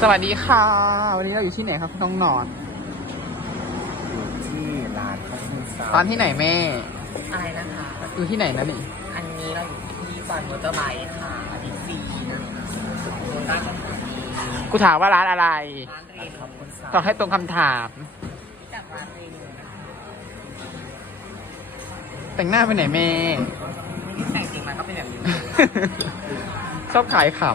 สวัสดีค่ะ วันนี้เราอยู่ที่ไหนครับน้องหนอนอยู่ที่ร้านข้าวต้มซาตอนที่ไหนแม่ อะไรนะคะ อยู่ที่ไหนนะนี่ อันนี้เราอยู่ที่ซอยมอเตอร์ไบค์ค่ะบิ๊กซีนะร้านอาหารกูถามว่าร้านอะไร ร้านเรนข้าวต้มซาตอบให้ตรงคำถาม จากร้านเรนนะคะแต่งหน้าไปไหนแม่ ไม่ได้แต่งจริงมันก็เป็นแบบนี้ ชอบขายขำ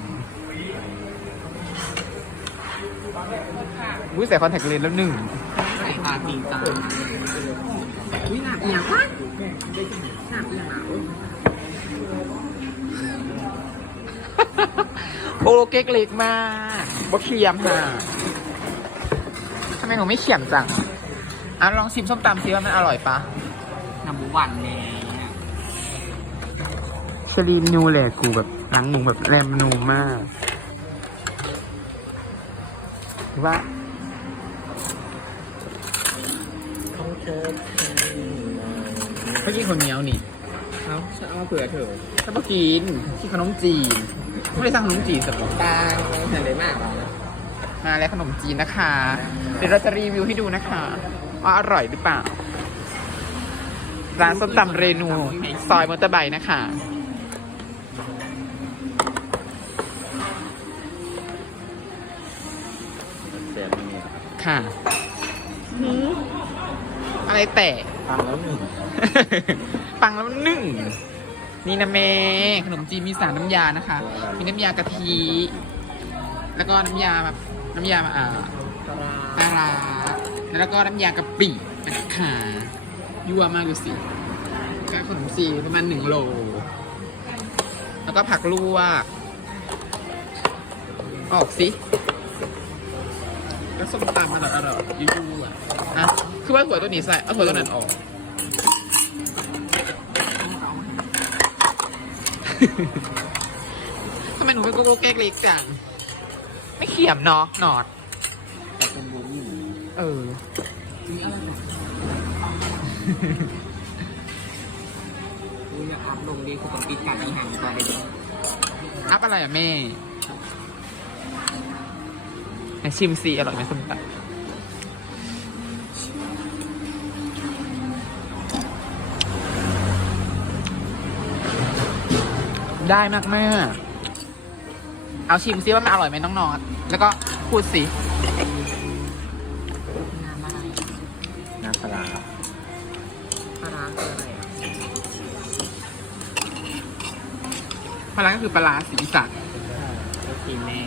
อุ้ยใส่คอนแทคเลนส์แล้วหนึ่งใส่ตาจริงจังอุ้ยหนักเอียงวะหนักเอียงอะอุ๊ยโอ้เก๊กเล็กมากบ่เคียมค่ะทำไมหนูไม่เขียมจังอะลองชิมส้มตำซิว่ามันอร่อยปะน้ำบุวันแน่ชลีนนูแหละกูแบบหนังหมูแบบแรมนูมากหรือว่า ต้อง เจอไม่กินคนเหนียวนี่เขาฉันเอามาเผื่อเถอะถ้าไม่กินกินขนมจีน ไม่ได้สั่งขนมจีนสักหน่อยตาเห็นได้มากเหรอมาแล้วขนมจีนนะคะ เดี๋ยวเราจะรีวิวให้ดูนะคะว่าอร่อยหรือเปล่า ร้านส้มตำเรนู ซอยมอเตอร์ไบค์นะคะเสียบนี่ค่ะหื ออะไรแตกทำแล้วหนึ่งปังแล้วหนึ่ง นี่นะเมขนมจีนมีสามน้ำยานะคะ มีน้ำยากะทิ แล้วก็น้ำยาแบบน้ำยาอ่าปลาปลาร้าแล้วก็น้ำยากะปินะคะยั่วมากดูสิก็ขนมจีนประมาณหนึ่งโล แล้วก็ผักลวกออกสิ แล้วส้มตำมันอร่อยๆยั่วๆฮะคือว่าถั่วตัวนี้ใส่เอาถั่วตัวนั้นออก ทำไมหนูเป็นโกโก้เก๊กเล็กจังไม่เขียมเนาะหนอด แต่เป็นบุ้งอยู่เออ อุ้ยอยากอัพลงดีคือต้องปิดการอีหังก่อนเลยอัพอะไรอะแม่ ไหนชิมซีอร่อยไหมส้มตำได้มากแม่เอาชิมซิว่ามันอร่อยไหมน้องนอดแล้วก็พูดสิน้ำอะไรน้ำปลาร้าปลาร้าคืออะไรอะพลังก็คือปลาร้าสีสันโอเคแม่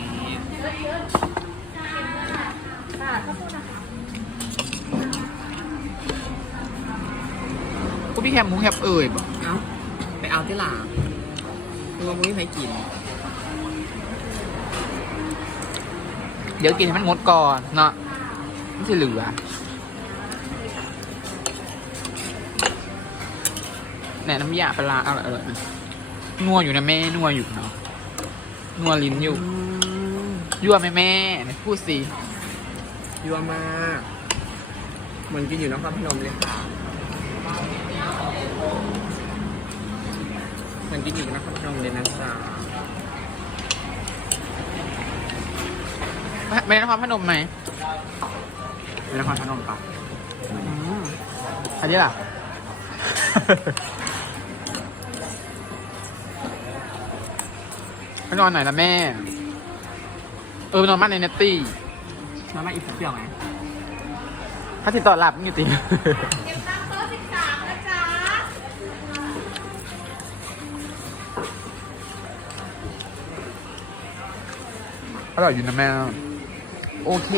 กูพี่แคมหมูแคบเอ่ยบอกเอ้าไปเอาที่หลังคือว่ามึงไม่เคยกิน เดี๋ยวกินให้มันหมดก่อนเนาะไม่ใช่เหลือแหนน้ำยาปลาร้าอร่อยอร่อยนะนัวอยู่นะแม่นัวอยู่เนาะนัวลิ้นอยู่ยั่วไหมแม่ไหนพูดสิ ยั่วมากเหมือนกินอยู่นครพนมเลยค่ะเหมือนกินอยู่นครพนมเลยนะจ๊ะไม่ไม่ได้นครพนมไหมเป็นนครพนมปะอืมอันนี้ล่ะ ไปนอนไหนละแม่ เออไปนอนบ้านในเนตตี้ น้ำมาอีกสักเดียวไหมถ้าติดต่อหลับอยู่จริงอร่อยอยู่นะแม่ โอเค